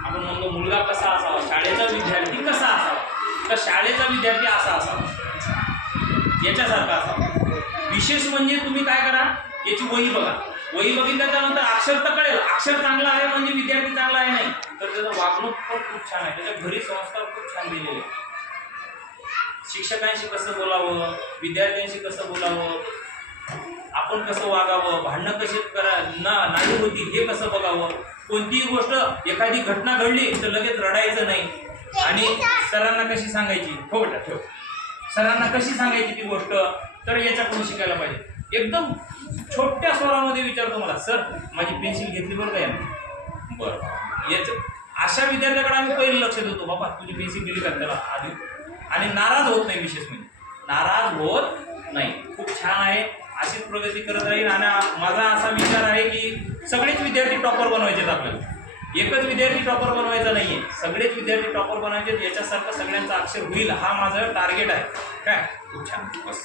आपण म्हणतो मुलगा कसा असावा, शाळेचा विद्यार्थी कसा असावा, तर शाळेचा विद्यार्थी असा असावा, याच्यासारखा असावा। विशेष म्हणजे तुम्ही काय करा, याची वही बघा, वही बघितल्याच्यानंतर अक्षर तर कळेल, अक्षर चांगला आहे म्हणजे विद्यार्थी चांगला आहे नाही, तर त्याचं वागणूक पण खूप छान आहे, त्याच्या घरी संस्कार खूप छान दिलेले आहेत। शिक्षकांशी कसं बोलावं, विद्यार्थ्यांशी कसं बोलावं, आपण कसं वागावं, भांडणं कशी नाही होती हे कसं बघावं, कोणतीही गोष्ट एखादी घटना घडली तर लगेच रडायचं नाही, आणि सरांना कशी सांगायची, हो बेटा ठेव, सरांना कशी सांगायची ती गोष्ट, तर याच्याकडून शिकायला पाहिजे। एकदम छोट्या स्वरामध्ये विचारतो मला, सर माझी पेन्सिल घेतली बरं काय, बरं, याच अशा विद्यार्थ्याकडे आम्ही पहिले लक्ष देतो, बाबा तुझी पेन्सिल दिली का त्याला आधी, आणि नाराज होत नाही, विशेष म्हणजे नाराज होत नाही, खूप छान आहे, अशीच प्रगती करत राहील। आणि माझा असा विचार आहे की सगळेच विद्यार्थी टॉपर बनवायचे, आपल्याला एकच विद्यार्थी टॉपर बनवायचा नाहीये, सगळेच विद्यार्थी टॉपर बनवायचे, याच्यासारखं सगळ्यांचा अक्षर होईल हा माझं टार्गेट आहे। काय खूप छान, बस।